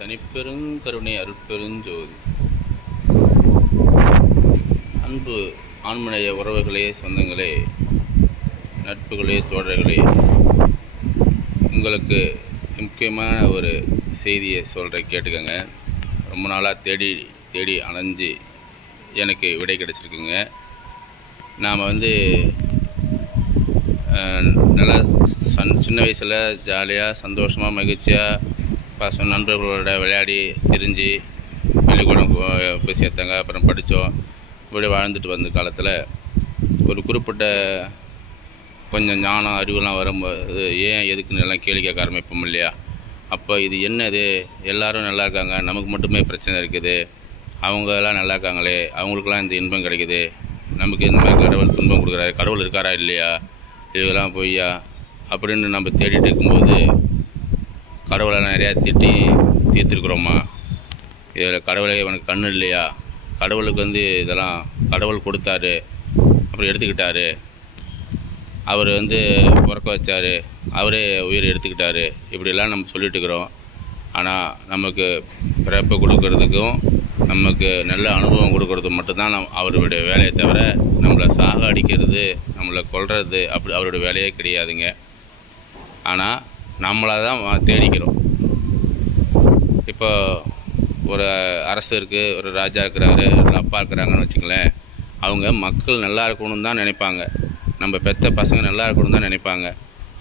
தனிப்பெருங்கருணை அருட்பெருஞ்சோதி அன்பு ஆண்மனைய உறவுகளே சொந்தங்களே நட்புகளே தோழர்களே உங்களுக்கு முக்கியமான ஒரு செய்தியை சொல்கிறேன் கேட்டுக்கோங்க. ரொம்ப நாளாக தேடி தேடி அலைஞ்சு எனக்கு விடை கிடச்சிருக்குங்க. நாம் வந்து நல்லா சன் சின்ன வயசில் ஜாலியாக சந்தோஷமாக மகிழ்ச்சியாக பசங்க நண்பர்களோட விளையாடி திரிஞ்சு பள்ளிக்கூடம் போய் சேர்த்தாங்க. அப்புறம் படித்தோம். இப்படி வாழ்ந்துட்டு வந்த காலத்தில் ஒரு குறிப்பிட்ட கொஞ்சம் ஞானம் அறிவுலாம் வரும்போது ஏன் எதுக்குன்னு எல்லாம் கேள்வி கேட்க ஆரம்பிப்போம் இல்லையா? அப்போ இது என்னது? எல்லோரும் நல்லா இருக்காங்க. நமக்கு மட்டுமே பிரச்சனை இருக்குது. அவங்க எல்லாம் நல்லா இருக்காங்களே. அவங்களுக்கெல்லாம் இந்த இன்பம் கிடைக்குது. நமக்கு இந்த மாதிரி கடவுள் துன்பம் கொடுக்குறாரு. கடவுள் இருக்காரா இல்லையா? இதெல்லாம் பொய்யா? அப்படின்னு நம்ம தேடிட்டு இருக்கும்போது கடவுளை நிறையா திட்டி தீர்த்துருக்குறோமா இதில் கடவுளே இவனுக்கு கண்ணு இல்லையா? கடவுளுக்கு வந்து இதெல்லாம் கடவுள் கொடுத்தாரு. அப்புறம் எடுத்துக்கிட்டாரு. அவர் வந்து பிறக்க வச்சார். அவரே உயிர் எடுத்துக்கிட்டாரு. இப்படிலாம் நம்ம சொல்லிட்டுருக்குறோம் ஆனால் நமக்கு பிறப்பு கொடுக்கறதுக்கும் நமக்கு நல்ல அனுபவம் கொடுக்கறது மட்டும்தான் நம் அவருடைய வேலையை தவிர நம்மளை சாக அடிக்கிறது நம்மளை கொல்றது அப்படி அவருடைய வேலையே கிடையாதுங்க. ஆனால் நம்மளாக தான் தேடிக்கிறோம். இப்போ ஒரு அரசு இருக்குது ஒரு ராஜா இருக்கிறாரு ஒரு அப்பா இருக்கிறாங்கன்னு வச்சுங்களேன் அவங்க மக்கள் நல்லா இருக்கணும்னு தான் நினைப்பாங்க. நம்ம பெத்த பசங்க நல்லா இருக்கணும்னு தான் நினைப்பாங்க.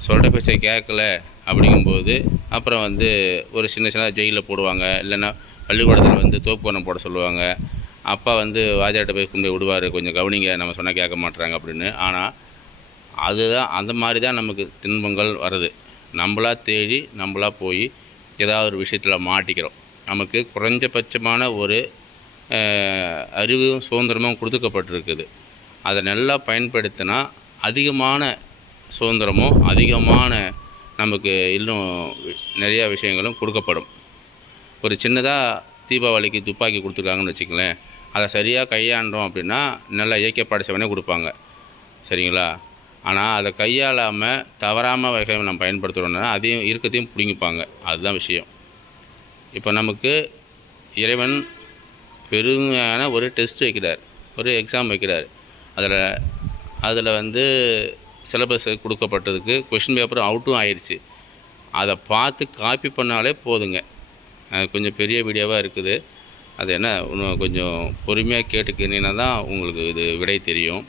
சொல்கிற பேச்சை கேட்கல அப்படிங்கும்போது அப்புறம் வந்து ஒரு சின்ன சின்ன ஜெயிலில் போடுவாங்க. இல்லைன்னா பள்ளிக்கூடத்தில் வந்து தோப்புக்கரணம் போட சொல்லுவாங்க. அப்பா வந்து வாத்தியார்கிட்ட போய் கொண்டு விடுவார். கொஞ்சம் கவனிங்க நம்ம சொன்னால் கேட்க மாட்டுறாங்க அப்படின்னு. ஆனால் அதுதான் அந்த மாதிரி தான் நமக்கு துன்பங்கள் வருது நம்மளா தேடி நம்மளா போய் ஏதாவது ஒரு விஷயத்தில் மாட்டிக்கிறோம். நமக்கு குறைஞ்சபட்சமான ஒரு அறிவும் சுதந்திரமும் கொடுத்துக்கப்பட்டிருக்குது அதை நல்லா பயன்படுத்தினா அதிகமான சுதந்திரமும் அதிகமான நமக்கு இன்னும் நிறையா விஷயங்களும் கொடுக்கப்படும். ஒரு சின்னதாக தீபாவளிக்கு துப்பாக்கி கொடுத்துருக்காங்கன்னு வச்சுக்கங்களேன். அதை சரியாக கையாண்டோம் அப்படின்னா நல்லா இயற்கை படைச்சவனே கொடுப்பாங்க. சரிங்களா? ஆனால் அதை கையாளாமல் தவறாமல் வகை நம்ம பயன்படுத்துகிறோம்னா அதையும் இருக்கத்தையும் பிடுங்கிப்பாங்க. அதுதான் விஷயம். இப்போ நமக்கு இறைவன் பெருமையான ஒரு டெஸ்ட் வைக்கிறார். ஒரு எக்ஸாம் வைக்கிறார். அதில் அதில் வந்து சிலபஸ் கொடுக்கப்பட்டதுக்கு கொஷின் பேப்பர் அவுட்டும் ஆயிடுச்சு அதை பார்த்து காப்பி பண்ணாலே போதுங்க. அது கொஞ்சம் பெரிய வீடியோவாக இருக்குது. அது என்ன இன்னும் கொஞ்சம் பொறுமையாக கேட்டுக்கினீங்கன்னா தான் உங்களுக்கு இது விடை தெரியும்.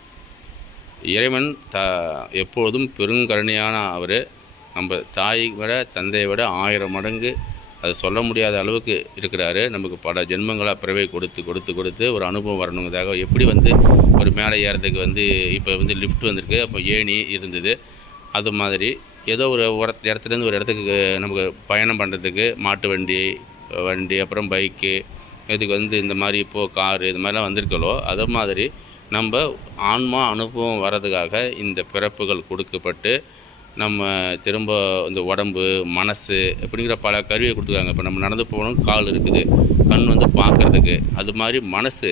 இறைவன் த எப்பொழுதும் பெருங்கருணையான அவர். நம்ம தாயை விட தந்தையை விட ஆயிரம் மடங்கு அது சொல்ல முடியாத அளவுக்கு இருக்கிறாரு. நமக்கு பல ஜென்மங்களாக பிறவை கொடுத்து கொடுத்து கொடுத்து ஒரு அனுபவம் வரணுங்கிறதாக எப்படி வந்து ஒரு மேலே ஏறதுக்கு வந்து இப்போ வந்து லிஃப்ட் வந்திருக்கு. அப்போ ஏணி இருந்தது. அது மாதிரி ஏதோ ஒரு ஒரு இடத்துலேருந்து ஒரு இடத்துக்கு நமக்கு பயணம் பண்ணுறதுக்கு மாட்டு வண்டி வண்டி அப்புறம் பைக்கு இதுக்கு வந்து இந்த மாதிரி இப்போது காரு இது மாதிரிலாம் வந்திருக்கலோ அது மாதிரி நம்ம ஆன்மா அனுபவம் வர்றதுக்காக இந்த பிறப்புகள் கொடுக்கப்பட்டு நம்ம திரும்ப இந்த உடம்பு மனசு அப்படிங்கிற பல கருவியை கொடுத்துருக்காங்க. இப்போ நம்ம நடந்து போகணும் கால் இருக்குது கண் வந்து பார்க்குறதுக்கு. அது மாதிரி மனசு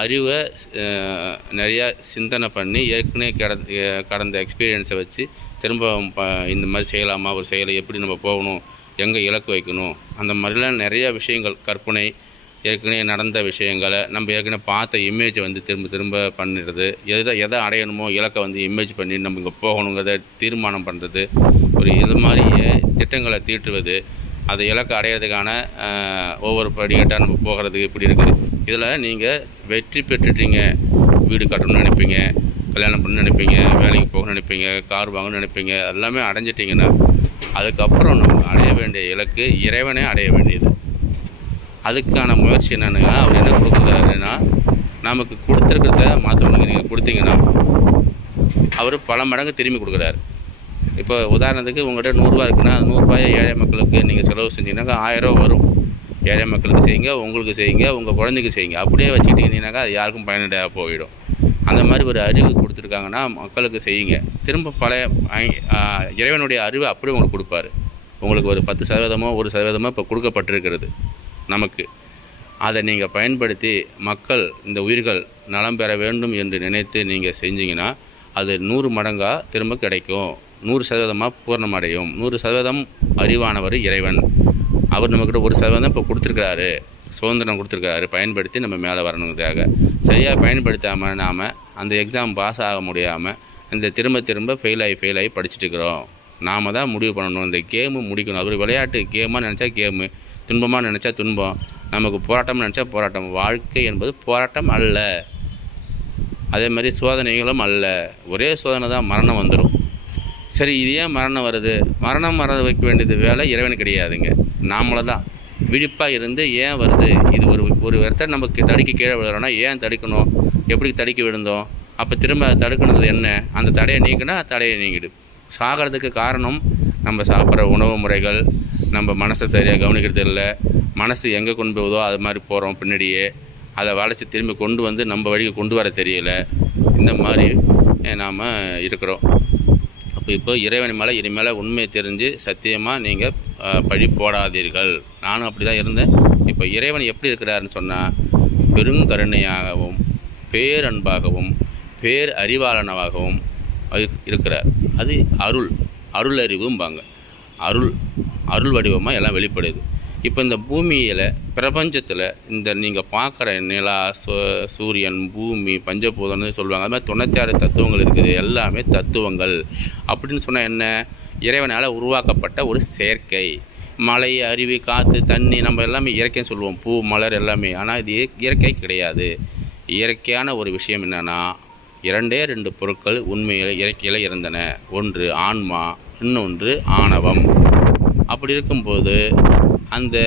அறிவை நிறையா சிந்தனை பண்ணி ஏற்கனவே கடந்த கடந்த எக்ஸ்பீரியன்ஸை வச்சு திரும்ப ப இந்த மாதிரி செய்யலாமா? ஒரு செயலை எப்படி நம்ம போகணும்? எங்கே இலக்கு வைக்கணும்? அந்த மாதிரிலாம் நிறையா விஷயங்கள் கற்பனை ஏற்கனவே நடந்த விஷயங்களை நம்ம ஏற்கனவே பார்த்த இமேஜை வந்து திரும்ப திரும்ப பண்ணிடுறது எதை எதை அடையணுமோ இலக்கை வந்து இமேஜ் பண்ணி நம்ம இங்கே போகணுங்கிறத தீர்மானம் பண்ணுறது. ஒரு இது மாதிரி திட்டங்களை தீட்டுவது அதை இலக்கை அடையிறதுக்கான ஒவ்வொரு படிக்கட்டாக நம்ம போகிறதுக்கு இப்படி இருக்குது. இதில் நீங்கள் வெற்றி பெற்றுட்டீங்க. வீடு கட்டணும்னு நினைப்பீங்க கல்யாணம் பண்ணணும்னு நினைப்பீங்க வேலைக்கு போகணும்னு நினைப்பீங்க கார் வாங்கணும்னு நினைப்பீங்க எல்லாமே அடைஞ்சிட்டிங்கன்னா அதுக்கப்புறம் நம்ம அடைய வேண்டிய இலக்கு இறைவனே அடைய வேண்டியது. அதுக்கான முயற்சி என்னென்னு அவர் என்ன கொடுக்குறாருன்னா நமக்கு கொடுத்துருக்கிறத மற்றவங்களுக்கு நீங்கள் கொடுத்தீங்கன்னா அவர் பல மடங்கு திரும்பி கொடுக்குறாரு. இப்போ உதாரணத்துக்கு உங்கள்கிட்ட நூறுரூவா இருக்குன்னா நூறுரூபாயை ஏழை மக்களுக்கு நீங்கள் செலவு செஞ்சீங்கன்னாக்கா ஆயிரம் வரும். ஏழை மக்களுக்கு செய்யுங்க உங்களுக்கு செய்யுங்க உங்கள் குழந்தைக்கு செய்யுங்க. அப்படியே வச்சுட்டு இருந்தீங்கன்னாக்கா அது யாருக்கும் பயனடையாக போயிடும். அந்த மாதிரி ஒரு அறிவு கொடுத்துருக்காங்கன்னா மக்களுக்கு செய்யுங்க. திரும்ப பழைய இறைவனுடைய அறிவை அப்படியே உங்களுக்கு கொடுப்பாரு. உங்களுக்கு ஒரு பத்து சதவீதமோ ஒரு சதவீதமோ இப்போ கொடுக்கப்பட்டிருக்கிறது. நமக்கு. அதை நீங்கள் பயன்படுத்தி மக்கள் இந்த உயிர்கள் நலம் பெற வேண்டும் என்று நினைத்து நீங்கள் செஞ்சீங்கன்னா அது நூறு மடங்காக திரும்ப கிடைக்கும். நூறு சதவீதமாக பூர்ணமடையும். நூறு சதவீதம் அறிவானவர் இறைவன். அவர் நம்மக்கிட்ட ஒரு சதவீதம் இப்போ கொடுத்துருக்காரு சுதந்திரம் கொடுத்துருக்காரு பயன்படுத்தி நம்ம மேலே வரணுங்கிறதுக்காக. சரியாக பயன்படுத்தாமல் நாம் அந்த எக்ஸாம் பாஸ் ஆக முடியாமல் இந்த திரும்ப திரும்ப ஃபெயில் ஆகி ஃபெயில் ஆகி படிச்சுட்டு இருக்கிறோம். நாம தான் முடிவு பண்ணணும். இந்த கேமு முடிக்கணும். அவர் விளையாட்டு கேமாக நினச்சா கேமு துன்பமாக நினச்சா துன்பம். நமக்கு போராட்டம் நினச்சா போராட்டம். வாழ்க்கை என்பது போராட்டம் அல்ல. அதே மாதிரி சோதனைகளும் அல்ல. ஒரே சோதனை தான் மரணம் வந்துடும் சரி இது ஏன் மரணம் வருது? மரணம் வர வைக்க வேண்டியது வேலை இறைவன் கிடையாதுங்க. நாமளை தான். விழிப்பாக இருந்து ஏன் வருது? இது ஒரு ஒரு இடத்த நமக்கு தடுக்கி கீழே விழுறோன்னா ஏன் தடுக்கணும்? எப்படி தடுக்கி விழுந்தோம்? அப்போ திரும்ப தடுக்கணுது என்ன? அந்த தடையை நீக்கினா தடையை நீங்கிடு. சாகிறதுக்கு காரணம் நம்ம சாப்பிட்ற உணவு முறைகள் நம்ம மனசை சரியாக கவனிக்கிறது இல்லை. மனசு எங்கே கொண்டு போகுதோ அது மாதிரி போகிறோம் பின்னாடியே. அதை வளைச்சி திரும்பி கொண்டு வந்து நம்ம வழிக்கு கொண்டு வர தெரியல. இந்த மாதிரி நாம் இருக்கிறோம். அப்போ இப்போ இறைவன் மேலே இனிமேல் உண்மையை தெரிஞ்சு சத்தியமாக நீங்கள் பழி போடாதீர்கள். நானும் அப்படி தான் இருந்தேன். இப்போ இறைவன் எப்படி இருக்கிறாருன்னு சொன்னால் பெருங்கருணையாகவும் பேரன்பாகவும் பேர் அறிவாளனவாகவும் இருக்கிறார். அது அருள். அருளறிவும்பாங்க. அருள் அருள் வடிவமாக எல்லாம் வெளிப்படுது. இப்போ இந்த பூமியில் பிரபஞ்சத்தில் இந்த நீங்கள் பார்க்குற நிலா சு சூரியன் பூமி பஞ்சபூதம்னு சொல்லுவாங்க. அது மாதிரி தொண்ணூற்றி ஆறு தத்துவங்கள் இருக்குது. எல்லாமே தத்துவங்கள். அப்படின்னு சொன்னால் என்ன? இறைவனால் உருவாக்கப்பட்ட ஒரு செயற்கை. மலை அருவி காற்று தண்ணி நம்ம எல்லாமே இயற்கைன்னு சொல்லுவோம். பூ மலர் எல்லாமே. ஆனால் இது இயற்கை கிடையாது. இயற்கையான ஒரு விஷயம் என்னென்னா இரண்டே ரெண்டு பொருட்கள் உண்மையில் இயற்கையில் இருந்தன. ஒன்று ஆன்மா இன்னொன்று ஆணவம். அப்படி இருக்கும்போது அந்த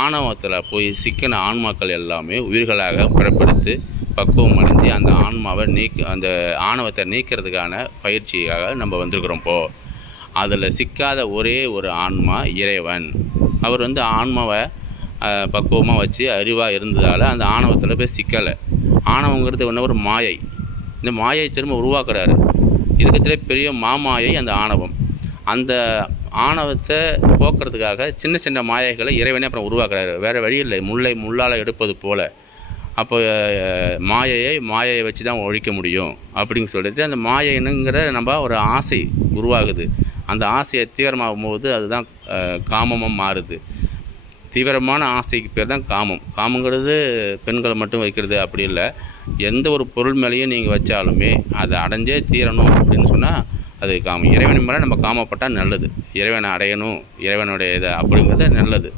ஆணவத்தில் போய் சிக்கின ஆன்மாக்கள் எல்லாமே உயிர்களாக பிறப்படுத்து பக்குவம் அடைஞ்சு அந்த ஆன்மாவை நீக்க அந்த ஆணவத்தை நீக்கிறதுக்கான பயிற்சியாக நம்ம வந்திருக்கிறோம் இப்போ அதில் சிக்காத ஒரே ஒரு ஆன்மா இறைவன். அவர் வந்து ஆன்மாவை பக்குவமாக வச்சு அறிவாக இருந்ததால் அந்த ஆணவத்தில் போய் சிக்கலை. ஆணவங்கிறது என்ன ஒரு மாயை. இந்த மாயை திரும்ப உருவாக்குறாரு. இருக்கிறதுலே பெரிய மாமாயை அந்த ஆணவம். அந்த ஆணவத்தை போக்குறதுக்காக சின்ன சின்ன மாயைகளை இறைவனே அப்புறம் உருவாக்குறாரு. வேறு வழி இல்லை. முல்லை முள்ளால் எடுப்பது போல். அப்போ மாயையை மாயையை வச்சு தான் ஒழிக்க முடியும் அப்படின்னு சொல்லிட்டு அந்த மாயைனுங்கிற நம்ம ஒரு ஆசை உருவாகுது. அந்த ஆசையை தீவிரமாகும் போது அதுதான் காமமாக மாறுது. தீவிரமான ஆசைக்கு பேர் தான் காமம். காமங்கிறது பெண்களை மட்டும் வைக்கிறது அப்படி இல்லை. எந்த ஒரு பொருள் மேலேயும் நீங்கள் வச்சாலுமே அதை அடைஞ்சே தீரணும் அப்படின்னு சொன்னால் அது காம இறைவன் மேலே நம்ம காமப்பட்டால் நல்லது. இறைவனை அடையணும் இறைவனுடைய இதை அப்படிங்கிறது நல்லது.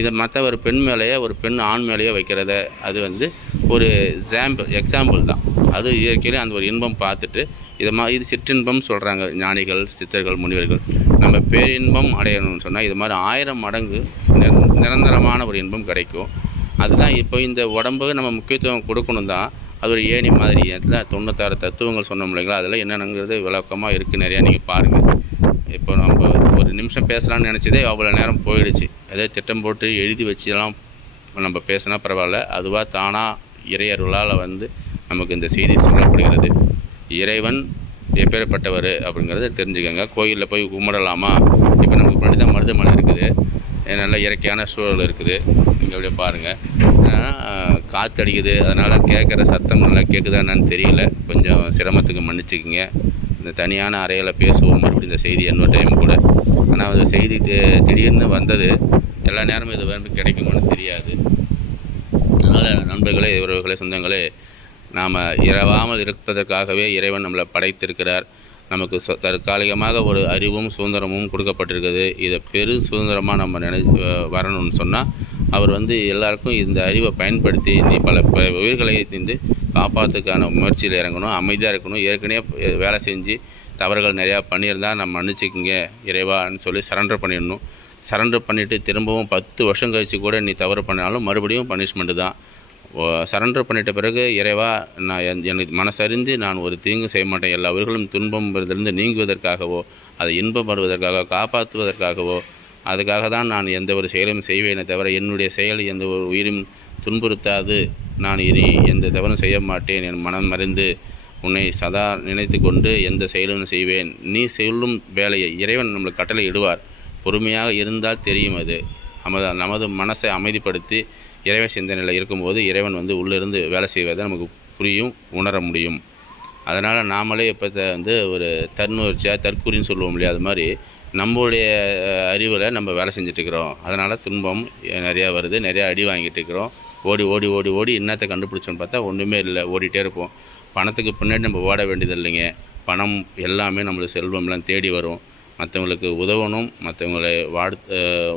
இதை மற்ற ஒரு பெண் மேலேயோ ஒரு பெண் ஆண் மேலேயோ வைக்கிறத அது வந்து ஒரு எக்ஸாம்பிள் எக்ஸாம்பிள் தான். அது இயற்கையிலே அந்த ஒரு இன்பம் பார்த்துட்டு இதை மா இது சிற்றின்பம் சொல்கிறாங்க ஞானிகள் சித்தர்கள் முனிவர்கள். நம்ம பேரின்பம் அடையணும்னு சொன்னால் இது மாதிரி ஆயிரம் மடங்கு நிரந்தரமான ஒரு இன்பம் கிடைக்கும். அதுதான் இப்போ இந்த உடம்பு நம்ம முக்கியத்துவம் கொடுக்கணும் தான் அது ஒரு ஏணி மாதிரி. இடத்துல தொண்ணூத்தாறு தத்துவங்கள் சொன்னோம் இல்லைங்களா? அதில் என்னென்னங்கிறது விளக்கமாக இருக்குது நிறையா நீங்கள் பாருங்கள் இப்போ நம்ம ஒரு நிமிஷம் பேசலாம்னு நினச்சதே அவ்வளோ நேரம் போயிடுச்சு. ஏதோ திட்டம் போட்டு எழுதி வச்சுலாம் நம்ம பேசினா பரவாயில்ல. அதுவாக தானாக இறையருளால் வந்து நமக்கு இந்த செய்தி சொல்லப்படுகிறது. இறைவன் எப்பேற்பட்டவர் அப்படிங்கிறத தெரிஞ்சுக்கோங்க. கோயிலில் போய் கும்பிடலாமா? இப்போ நமக்கு முன்னாடி தான் மருதமலை இருக்குது. நல்ல இயற்கையான சூழல் இருக்குது. நீங்கள் அப்படியே பாருங்கள் காற்றடிக்குது அதனால் கேட்குற சத்தம் நல்லா கேட்குதா என்னன்னு தெரியல. கொஞ்சம் சிரமத்துக்கு மன்னிச்சுக்குங்க. இந்த தனியான அறையில் பேசுவோம். மறுபடியும் இந்த செய்தி இன்னொரு டைம் கூட. ஆனால் அந்த செய்தி திடீர்னு வந்தது. எல்லா நேரமும் இது வந்து கிடைக்குமான்னு தெரியாது. அதனால் நண்பர்களே உறவுகளே சொந்தங்களே நாம் இரவாமல் இருப்பதற்காகவே இறைவன் நம்மளை படைத்திருக்கிறார். நமக்கு சொ தற்காலிகமாக ஒரு அறிவும் சுதந்திரமும் கொடுக்கப்பட்டிருக்குது. இதை பெரு சுதந்திரமாக நம்ம நினை வரணும்னு சொன்னால் அவர் வந்து எல்லாருக்கும் இந்த அறிவை பயன்படுத்தி நீ பல பல உயிர்களை வந்து காப்பாற்றுக்கான முயற்சியில் இறங்கணும் அமைதியாக இருக்கணும் ஏற்கனவே வேலை செஞ்சு தவறுகள் நிறையா பண்ணியிருந்தால் நம்ம மன்னிச்சுக்குங்க இறைவான்னு சொல்லி சரண்டர் பண்ணிடணும். சரண்டர் பண்ணிவிட்டு திரும்பவும் பத்து வருஷம் கழித்து கூட நீ தவறு பண்ணாலும் மறுபடியும் பனிஷ்மெண்ட்டு தான். சரண்டர் பண்ணிட்ட பிறகு இறைவா நான் என் எனக்கு மனசறிந்து நான் ஒரு தீங்கு செய்ய மாட்டேன் எல்லா உயிர்களும் துன்பம் வருவதிலிருந்து நீங்குவதற்காகவோ அதை இன்பப்படுவதற்காக காப்பாற்றுவதற்காகவோ அதுக்காக தான் நான் எந்த ஒரு செயலும் செய்வேனே தவிர என்னுடைய செயல் எந்த ஒரு உயிரும் துன்புறுத்தாது. நான் இனி எந்த தவறும் செய்ய மாட்டேன். என் மனம் மறைந்து உன்னை சதா நினைத்து கொண்டு எந்த செயலும் செய்வேன். நீ சொல்லும் வேலையை இறைவன் நம்மளுக்கு கட்டளை இடுவார். பொறுமையாக இருந்தால் தெரியும் அது. நமது நமது மனசை அமைதிப்படுத்தி இறைவன் சிந்தனையில் இருக்கும்போது இறைவன் வந்து உள்ளிருந்து வேலை செய்வதை நமக்கு புரியும் உணர முடியும். அதனால் நாமளே இப்போ வந்து ஒரு தன்முயற்சியாக தற்கூரின்னு சொல்லுவோம் இல்லையா அது மாதிரி நம்மளுடைய அறிவில் நம்ம வேலை செஞ்சுட்ருக்குறோம் அதனால் துன்பம் நிறையா வருது. நிறையா அடி வாங்கிட்டு இருக்கிறோம் ஓடி ஓடி ஓடி ஓடி என்னத்தை கண்டுபிடிச்சோன்னு பார்த்தா ஒன்றுமே இல்லை. ஓடிட்டே இருப்போம். பணத்துக்கு பின்னாடி நம்ம ஓட வேண்டியது இல்லைங்க. பணம் எல்லாமே நம்மளுக்கு செல்வம்லாம் தேடி வரும். மற்றவங்களுக்கு உதவணும். மற்றவங்களை வாழ்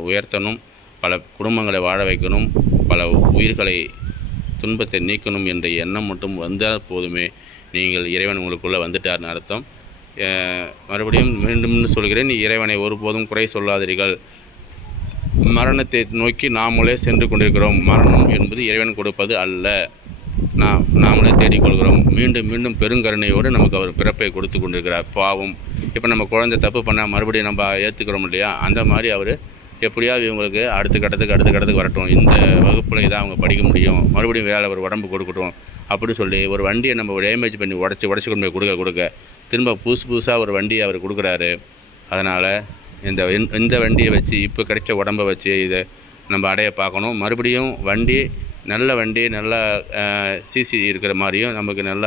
உயர்த்தணும். பல குடும்பங்களை வாழ வைக்கணும். பல உயிர்களை துன்பத்தை நீக்கணும் என்ற எண்ணம் மட்டும் வந்தால் போதுமே. நீங்கள் இறைவன் உங்களுக்குள்ளே வந்துட்டார்னு அர்த்தம். மறுபடியும் மீண்டும் சொல்கிறேன் இறைவனை ஒருபோதும் குறை சொல்லாதீர்கள். மரணத்தை நோக்கி நாமளே சென்று கொண்டிருக்கிறோம். மரணம் என்பது இறைவன் கொடுப்பது அல்ல. நாம் நாமளே தேடிக்கொள்கிறோம். மீண்டும் மீண்டும் பெருங்கருணையோடு நமக்கு அவர் பிறப்பை கொடுத்து கொண்டிருக்கிறார். பாவம். இப்போ நம்ம குழந்தை தப்பு பண்ணால் மறுபடியும் நம்ம ஏற்றுக்கிறோம் இல்லையா? அந்த மாதிரி அவர் எப்படியாவது இவங்களுக்கு அடுத்த கட்டத்துக்கு அடுத்த கட்டத்துக்கு வரட்டும். இந்த வகுப்பில் இதான் அவங்க படிக்க முடியும். மறுபடியும் வேலை ஒரு உடம்பு கொடுக்கட்டும். அப்படி சொல்லி ஒரு வண்டியை நம்ம டேமேஜ் பண்ணி உடச்சி உடச்சி கொண்டு போய் கொடுக்க கொடுக்க திரும்ப புதுசு புதுசாக ஒரு வண்டியை அவர் கொடுக்குறாரு. அதனால் இந்த இந்த- வண்டியை வச்சு இப்போ கிடைச்ச உடம்பை வச்சு இதை நம்ம அடைய பார்க்கணும். மறுபடியும் வண்டி நல்ல வண்டி நல்ல சிசி இருக்கிற மாதிரியும் நமக்கு நல்ல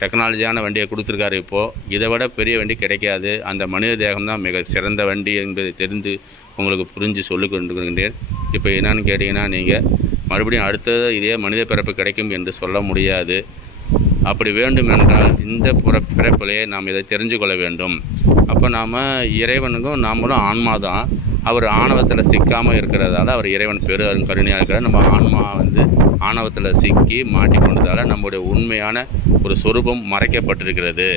டெக்னாலஜியான வண்டியை கொடுத்துருக்காரு இப்போது இதை விட பெரிய வண்டி கிடைக்காது. அந்த மனித தேகம் தான் மிக சிறந்த வண்டி என்பதை தெரிந்து உங்களுக்கு புரிஞ்சு சொல்லிக் கொண்டிருக்கின்றேன் இப்போ என்னன்னு கேட்டிங்கன்னா நீங்கள் மறுபடியும் அடுத்தது இதே மனித பிறப்பு கிடைக்கும் என்று சொல்ல முடியாது. அப்படி வேண்டும் என்றால் இந்த புற பிறப்பிலேயே நாம் இதை தெரிஞ்சு கொள்ள வேண்டும். அப்போ நாம் இறைவனுக்கும் நாமளும் ஆன்மா தான். அவர் ஆணவத்தில் சிக்காமல் இருக்கிறதால அவர் இறைவன் பெரு அருண் கருணையாக இருக்கிறார். நம்ம ஆன்மா வந்து ஆணவத்தில் சிக்கி மாட்டிக்கொண்டதால் நம்முடைய உண்மையான ஒரு சொரூபம் மறைக்கப்பட்டிருக்கிறது.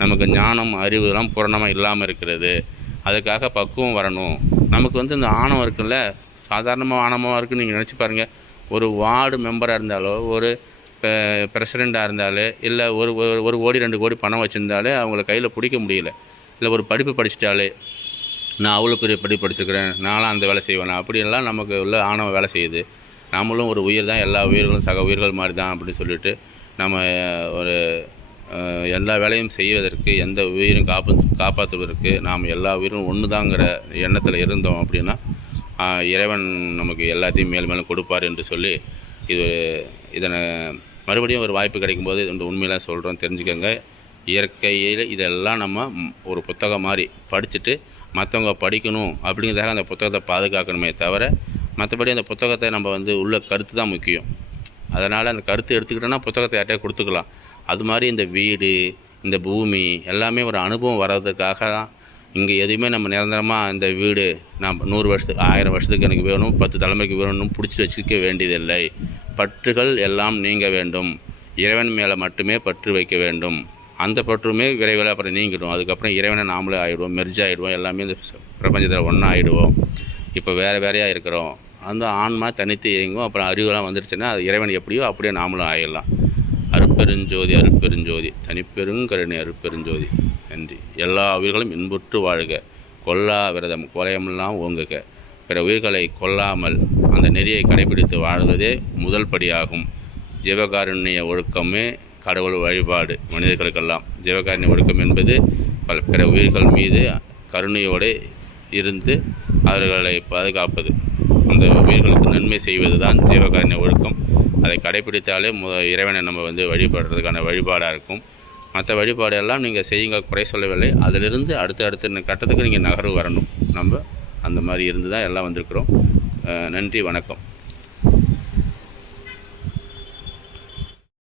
நமக்கு ஞானம் அறிவுலாம் பூரணமாக இல்லாமல் இருக்கிறது. அதுக்காக பக்குவம் வரணும். நமக்கு வந்து இந்த ஆணவம் இருக்குல்ல? சாதாரணமாக ஆணவமாக இருக்குன்னு நீங்கள் நினச்சி பாருங்கள் ஒரு வார்டு மெம்பராக இருந்தாலோ ஒரு பிரசிடெண்ட்டாக இருந்தாலே இல்லை ஒரு ஒரு- ஒரு கோடி ரெண்டு கோடி பணம் வச்சுருந்தாலே அவங்கள கையில் பிடிக்க முடியல. இல்லை ஒரு படிப்பு படிச்சிட்டாலே நான் அவ்வளோ பெரிய படிப்பு படிச்சிருக்கிறேன் நானும் அந்த வேலை செய்வேன் அப்படியெல்லாம் நமக்கு உள்ள ஆணவ வேலை செய்யுது. நாமளும் ஒரு உயிர் தான் எல்லா உயிர்களும் சக உயிர்கள் மாதிரி தான் அப்படின்னு சொல்லிட்டு நம்ம ஒரு எல்லா வேலையும் செய்வதற்கு எந்த உயிரும் காப்பு காப்பாற்றுவதற்கு நாம் எல்லா உயிரும் ஒன்று தாங்கிற எண்ணத்தில் இருந்தோம் அப்படின்னா இறைவன் நமக்கு எல்லாத்தையும் மேலும் மேலும் கொடுப்பார் என்று சொல்லி இது இதனை மறுபடியும் ஒரு வாய்ப்பு கிடைக்கும்போது இந்த உண்மையெல்லாம் சொல்கிறோம் தெரிஞ்சுக்கோங்க. இயற்கையில் இதெல்லாம் நம்ம ஒரு புத்தகம் மாதிரி படிச்சுட்டு மற்றவங்க படிக்கணும் அப்படிங்கிறதாக அந்த புத்தகத்தை பாதுகாக்கணுமே தவிர மற்றபடி அந்த புத்தகத்தை நம்ம வந்து உள்ள கருத்து தான் முக்கியம். அதனால் அந்த கருத்து எடுத்துக்கிட்டோன்னா புத்தகத்தை யார்கிட்டயா கொடுத்துக்கலாம். அது மாதிரி இந்த வீடு இந்த பூமி எல்லாமே ஒரு அனுபவம் வர்றதுக்காக தான் இங்கே எதுவுமே நம்ம நிரந்தரமாக இந்த வீடு நான் நூறு வருஷத்துக்கு ஆயிரம் வருஷத்துக்கு எனக்கு வேணும் பத்து தலைமுறைக்கு வேணும்னு பிடிச்சி வச்சிருக்க வேண்டியதில்லை. பற்றுகள் எல்லாம் நீங்க வேண்டும். இறைவன் மேலே மட்டுமே பற்று வைக்க வேண்டும். அந்த பற்றுமே விரைவில் அப்புறம் நீங்கிடும். அதுக்கப்புறம் இறைவனை நாமளே ஆகிடுவோம் மெர்ஜ் ஆகிடுவோம் எல்லாமே இந்த பிரபஞ்சத்தில் ஒன்றா ஆகிடுவோம் இப்போ வேறு வேறையாக இருக்கிறோம். அந்த ஆன்மா தனித்து இயங்கும். அப்புறம் அறிவுலாம் வந்துருச்சுன்னா அது இறைவன் எப்படியோ அப்படியே நாமளும் ஆகிடலாம் அருப்பெருஞ்சோதி அருப்பெருஞ்சோதி தனிப்பெருங்கருணை அருப்பெருஞ்சோதி. நன்றி. எல்லா உயிர்களும் இன்புற்று வாழ்க. கொல்லா விரதம் கொலையமெல்லாம் ஓங்குக. பிற உயிர்களை கொல்லாமல் அந்த நெறியை கடைபிடித்து வாழ்வதே முதல் படியாகும். ஜீவகாருண்ய ஒழுக்கமே கடவுள் வழிபாடு மனிதர்களுக்கெல்லாம். ஜீவகாருண்ய ஒழுக்கம் என்பது பல பிற உயிர்கள் மீது கருணையோடு இருந்து அவர்களை பாதுகாப்பது. அந்த உயிர்களுக்கு நன்மை செய்வது தான் ஜீவகாருண்ய ஒழுக்கம். அதை கடைபிடித்தாலே மு இறைவனை நம்ம வந்து வழிபடுறதுக்கான வழிபாடாக இருக்கும். மற்ற வழிபாடு எல்லாம் நீங்கள் செய்யுங்க குறை சொல்லவில்லை. அதிலிருந்து அடுத்த அடுத்த கட்டத்துக்கு நீங்கள் நகர்வு வரணும். நம்ம அந்த மாதிரி இருந்து தான் எல்லாம் வந்திருக்கிறோம். நன்றி வணக்கம்.